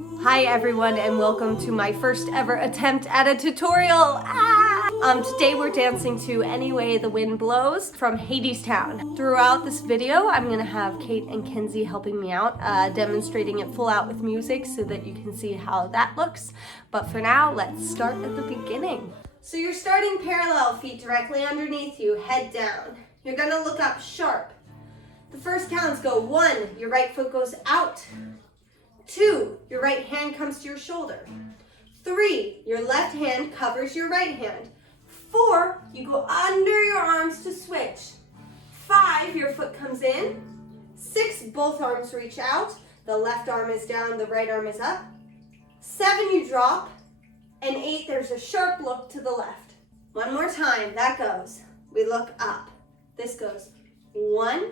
Hi everyone and welcome to my first ever attempt at a tutorial. Today we're dancing to Any Way the Wind Blows from Hadestown. Throughout this video, I'm gonna have Kate and Kenzie helping me out, demonstrating it full out with music so that you can see how that looks. But for now, let's start at the beginning. So you're starting parallel, feet directly underneath you, head down. You're gonna look up sharp. The first counts go 1, your right foot goes out. 2, your right hand comes to your shoulder. 3, your left hand covers your right hand. 4, you go under your arms to switch. 5, your foot comes in. 6, both arms reach out. The left arm is down, the right arm is up. 7, you drop. And 8, there's a sharp look to the left. One more time, that goes. We look up. This goes 1,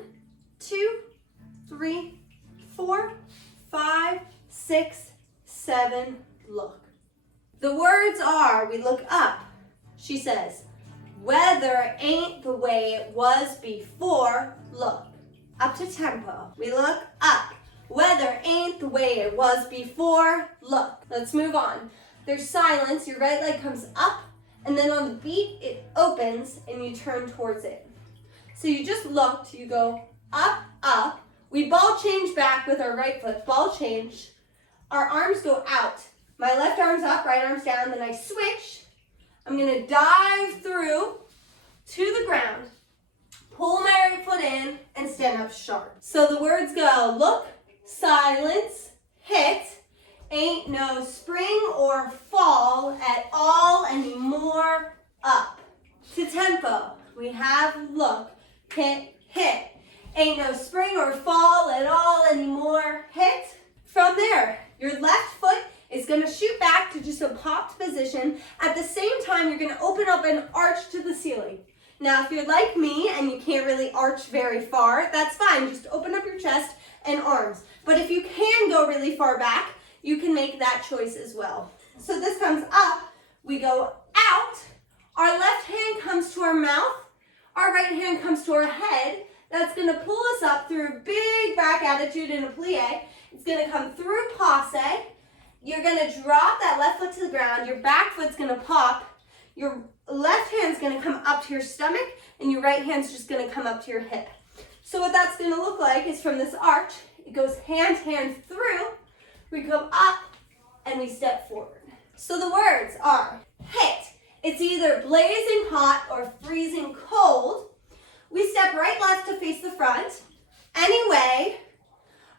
2, 3, 4, 5, 6, 7, look. The words are, we look up. She says, weather ain't the way it was before, look. Up to tempo. We look up. Weather ain't the way it was before, look. Let's move on. There's silence, your right leg comes up, and then on the beat, it opens, and you turn towards it. So you just looked, you go up, up. We ball change back with our right foot, ball change. Our arms go out. My left arm's up, right arm's down, then I switch. I'm gonna dive through to the ground, pull my right foot in, and stand up sharp. So the words go, look, silence, hit, ain't no spring or fall at all anymore, up. To tempo, we have look, hit, hit. Ain't no spring or fall at all anymore, hit. From there, your left foot is gonna shoot back to just a popped position. At the same time, you're gonna open up and arch to the ceiling. Now, if you're like me and you can't really arch very far, that's fine. Just open up your chest and arms. But if you can go really far back, you can make that choice as well. So this comes up, we go out, our left hand comes to our mouth, our right hand comes to our head. That's gonna pull us up through a big back attitude in a plie. It's gonna come through passe. You're gonna drop that left foot to the ground, your back foot's gonna pop, your left hand's gonna come up to your stomach, and your right hand's just gonna come up to your hip. So what that's gonna look like is from this arch, it goes hand through, we come up, and we step forward. So the words are hit. It's either blazing hot or freezing cold. We step right, left to face the front. Anyway,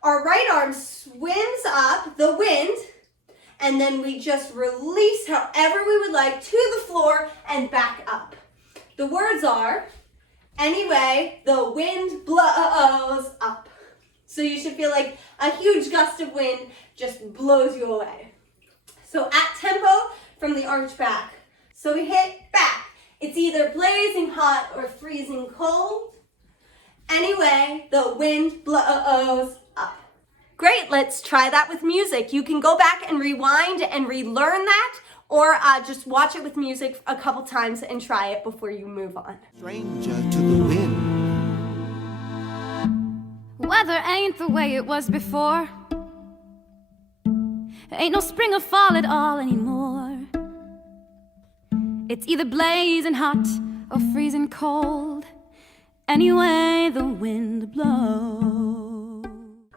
our right arm swims up the wind, and then we just release however we would like to the floor and back up. The words are, anyway, the wind blows up. So you should feel like a huge gust of wind just blows you away. So at tempo from the arch back. So we hit back. It's either blazing hot or freezing cold. Anyway, the wind blows up. Great, let's try that with music. You can go back and rewind and relearn that, or just watch it with music a couple times and try it before you move on. Stranger to the wind. Weather ain't the way it was before. Ain't no spring or fall at all anymore. It's either blazing hot or freezing cold. Anyway, the wind blows.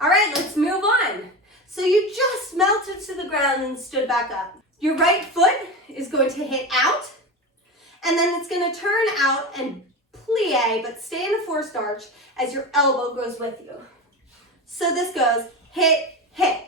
All right, let's move on. So you just melted to the ground and stood back up. Your right foot is going to hit out, and then it's going to turn out and plie, but stay in a forced arch as your elbow goes with you. So this goes hit, hit.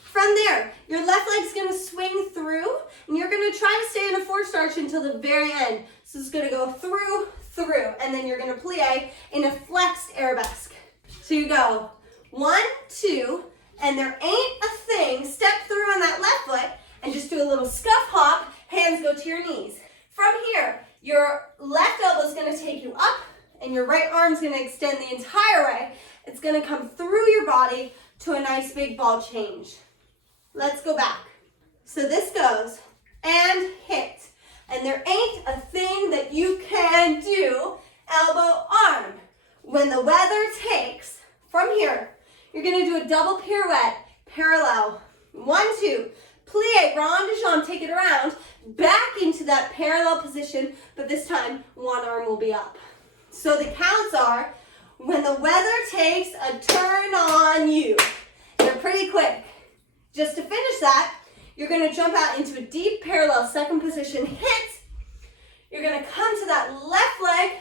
From there, your left leg's gonna swing through, and you're gonna try to stay in a forced arch until the very end. So it's gonna go through, and then you're gonna plie in a flexed arabesque. So you go 1, 2, and there ain't a thing. Step through on that left foot, and just do a little scuff hop, hands go to your knees. From here, your left elbow is gonna take you up, and your right arm's gonna extend the entire way. It's gonna come through your body to a nice big ball change. Let's go back. So this goes, and hit. And there ain't a thing that you can do, elbow, arm. When the weather takes, from here, you're gonna do a double pirouette, parallel. 2. Plie, rond de jambe, take it around, back into that parallel position, but this time one arm will be up. So the counts are, when the weather takes a turn on you. They're pretty quick. Just to finish that, you're going to jump out into a deep parallel second position, hit. You're going to come to that left leg.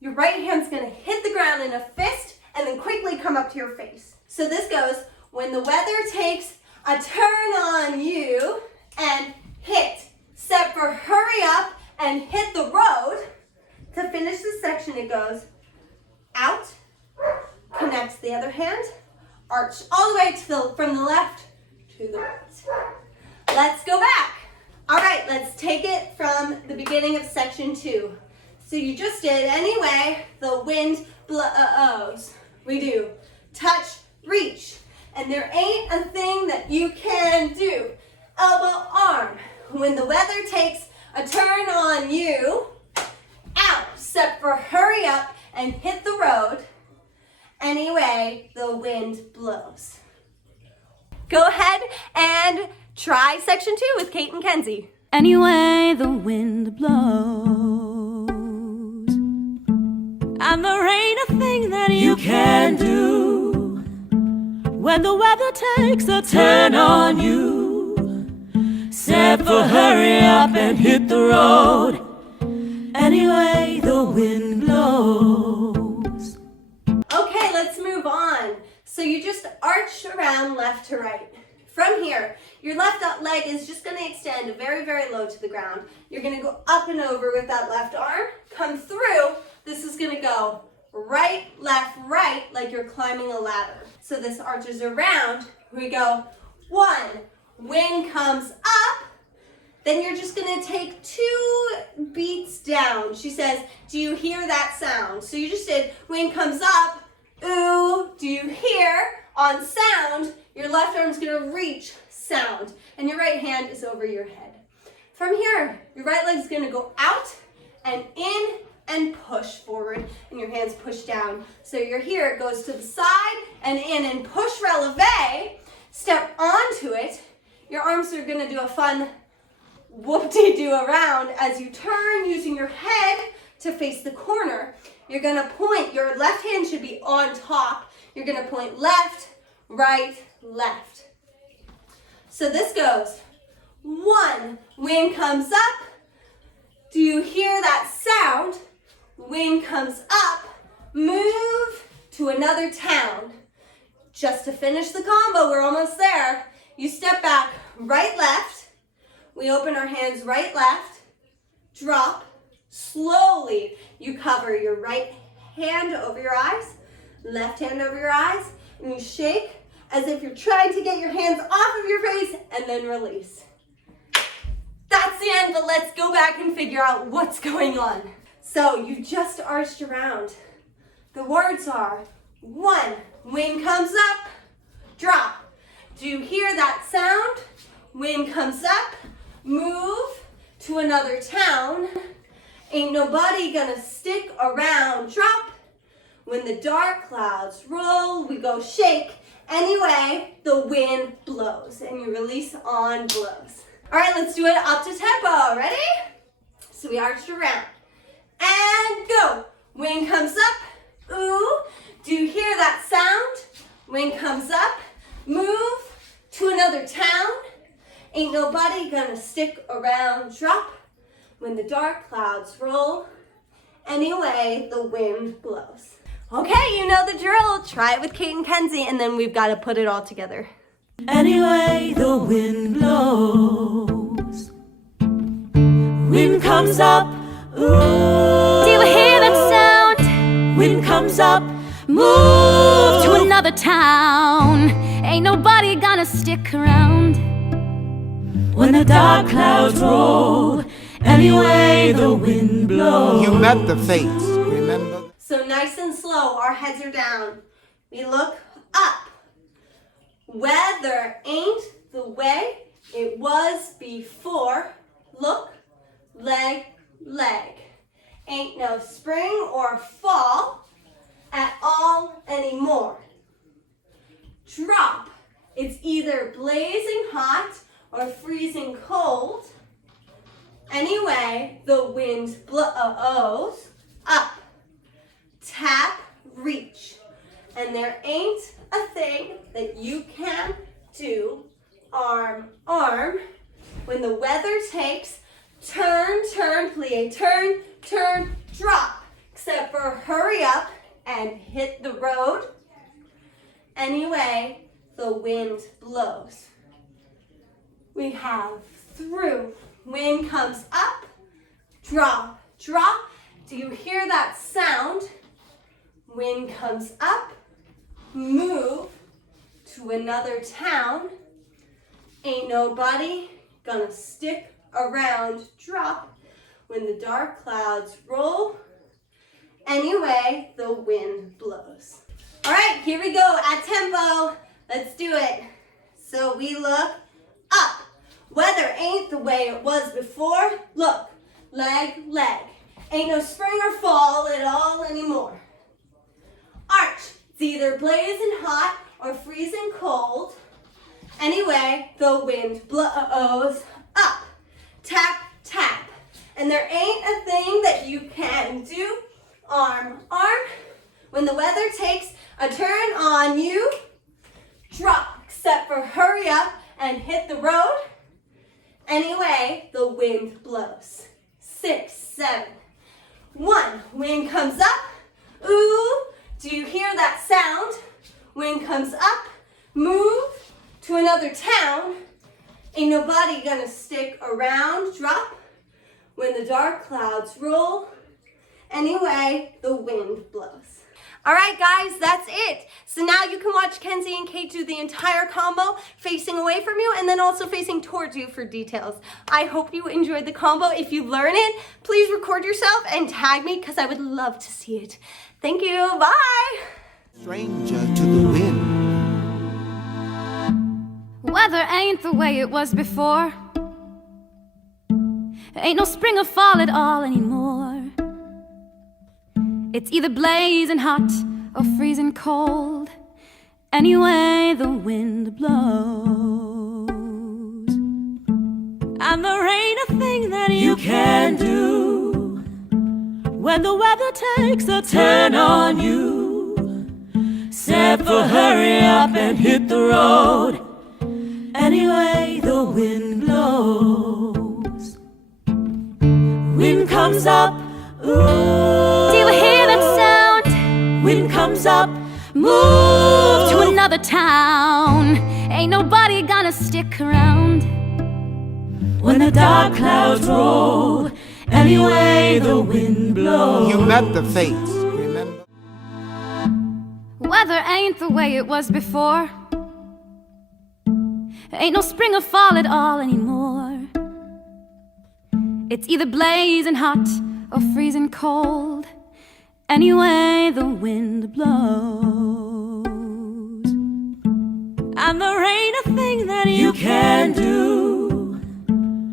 Your right hand's going to hit the ground in a fist and then quickly come up to your face. So this goes, when the weather takes a turn on you and hit. Step for hurry up and hit the road. To finish this section, it goes out, connects the other hand, arch all the way from the left to the right. Let's go back. All right, let's take it from the beginning of section 2. So you just did, anyway, the wind blows. We do touch, reach, and there ain't a thing that you can do. Elbow, arm. When the weather takes a turn on you, out, step for hurry up and hit the road. Anyway, the wind blows. Go ahead and try section 2 with Kate and Kenzie. Anyway, the wind blows, and there ain't a thing that you can do when the weather takes a turn on you. Step for hurry up and hit the road. Anyway, the wind blows. Okay, let's move on. So you just arch around left to right. From here, your left leg is just going to extend very, very low to the ground. You're going to go up and over with that left arm. Come through. This is going to go right, left, right, like you're climbing a ladder. So this arches around. We go 1. Wind comes up. Then you're just going to take 2 beats down. She says, do you hear that sound? So you just did wind comes up. Ooh, do you hear? On sound, your left arm's going to reach sound, and your right hand is over your head. From here, your right leg's going to go out and in and push forward, and your hands push down. So you're here, it goes to the side and in and push releve. Step onto it. Your arms are going to do a fun whoop-de-doo around as you turn using your head to face the corner. You're going to point, your left hand should be on top. You're going to point left, right, left. So this goes 1, wind comes up. Do you hear that sound? Wind comes up, move to another town. Just to finish the combo, we're almost there. You step back, right, left. We open our hands right, left, drop. Slowly, you cover your right hand over your eyes, left hand over your eyes, and you shake as if you're trying to get your hands off of your face, and then release. That's the end, but let's go back and figure out what's going on. So you just arched around. The words are 1, wind comes up, drop. Do you hear that sound? Wind comes up, move to another town. Ain't nobody gonna stick around, drop. When the dark clouds roll, we go shake. Anyway, the wind blows, and you release on blows. All right, let's do it up to tempo. Ready? So we arched around. And go. Wind comes up. Ooh. Do you hear that sound? Wind comes up. Move to another town. Ain't nobody gonna stick around, drop. When the dark clouds roll, anyway, the wind blows. Okay, you know the drill. Try it with Kate and Kenzie, and then we've got to put it all together. Anyway, the wind blows. Wind comes up. Ooh. Do you hear that sound? Wind comes up. Move to another town. Ain't nobody gonna stick around when the dark clouds roll. Anyway, the wind blows. You met the fates, remember? So nice and slow, our heads are down. We look up. Weather ain't the way it was before. Look, leg, leg. Ain't no spring or fall at all anymore. Drop It's either blazing hot or freezing cold. Anyway, the wind blows up, tap, reach. And there ain't a thing that you can do, arm, arm. When the weather takes, turn, turn, plie, turn, turn, drop. Except for hurry up and hit the road. Anyway, the wind blows. We have through. Wind comes up, drop, drop. Do you hear that sound? Wind comes up, move to another town. Ain't nobody gonna stick around, drop. When the dark clouds roll, anyway, the wind blows. All right, here we go at tempo. Let's do it. So we look up. Weather ain't the way it was before. Look, leg, leg. Ain't no spring or fall at all anymore. Arch, it's either blazing hot or freezing cold. Anyway, the wind blows up. Tap, tap. And there ain't a thing that you can do, arm, arm. When the weather takes a turn on you, drop, except for hurry up and hit the road. Anyway, the wind blows. 6, 7, 1. Wind comes up. Ooh, do you hear that sound? Wind comes up. Move to another town. Ain't nobody gonna stick around. Drop. When the dark clouds roll. Anyway, the wind blows. All right, guys, that's it. So now you can watch Kenzie and Kate do the entire combo facing away from you and then also facing towards you for details. I hope you enjoyed the combo. If you learn it, please record yourself and tag me because I would love to see it. Thank you. Bye. Stranger to the wind. Weather ain't the way it was before. Ain't no spring or fall at all anymore. It's either blazing hot or freezing cold. Anyway, the wind blows. And there ain't a thing that you can do when the weather takes a turn on you. Except for hurry up and hit the road. Anyway, the wind blows. Wind comes up. Ooh. Do you hear that sound? Wind comes up, move to another town. Ain't nobody gonna stick around when the dark clouds roll. Anyway, the wind blows. You met the fates, remember? Weather ain't the way it was before. Ain't no spring or fall at all anymore. It's either blazing hot or freezing cold. Anyway, the wind blows. And there ain't a thing that you can do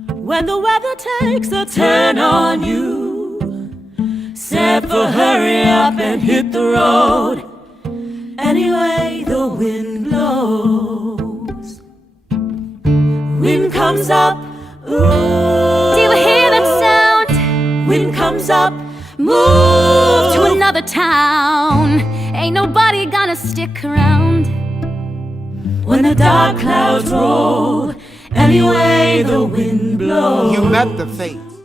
when the weather takes a turn on you. Except for hurry up and hit the road. Anyway, the wind blows. Wind comes up. Ooh. Do you hear that sound? Wind comes up, move to another town. Ain't nobody gonna stick around when the dark clouds roll. Anyway, the wind blows. You met the fates.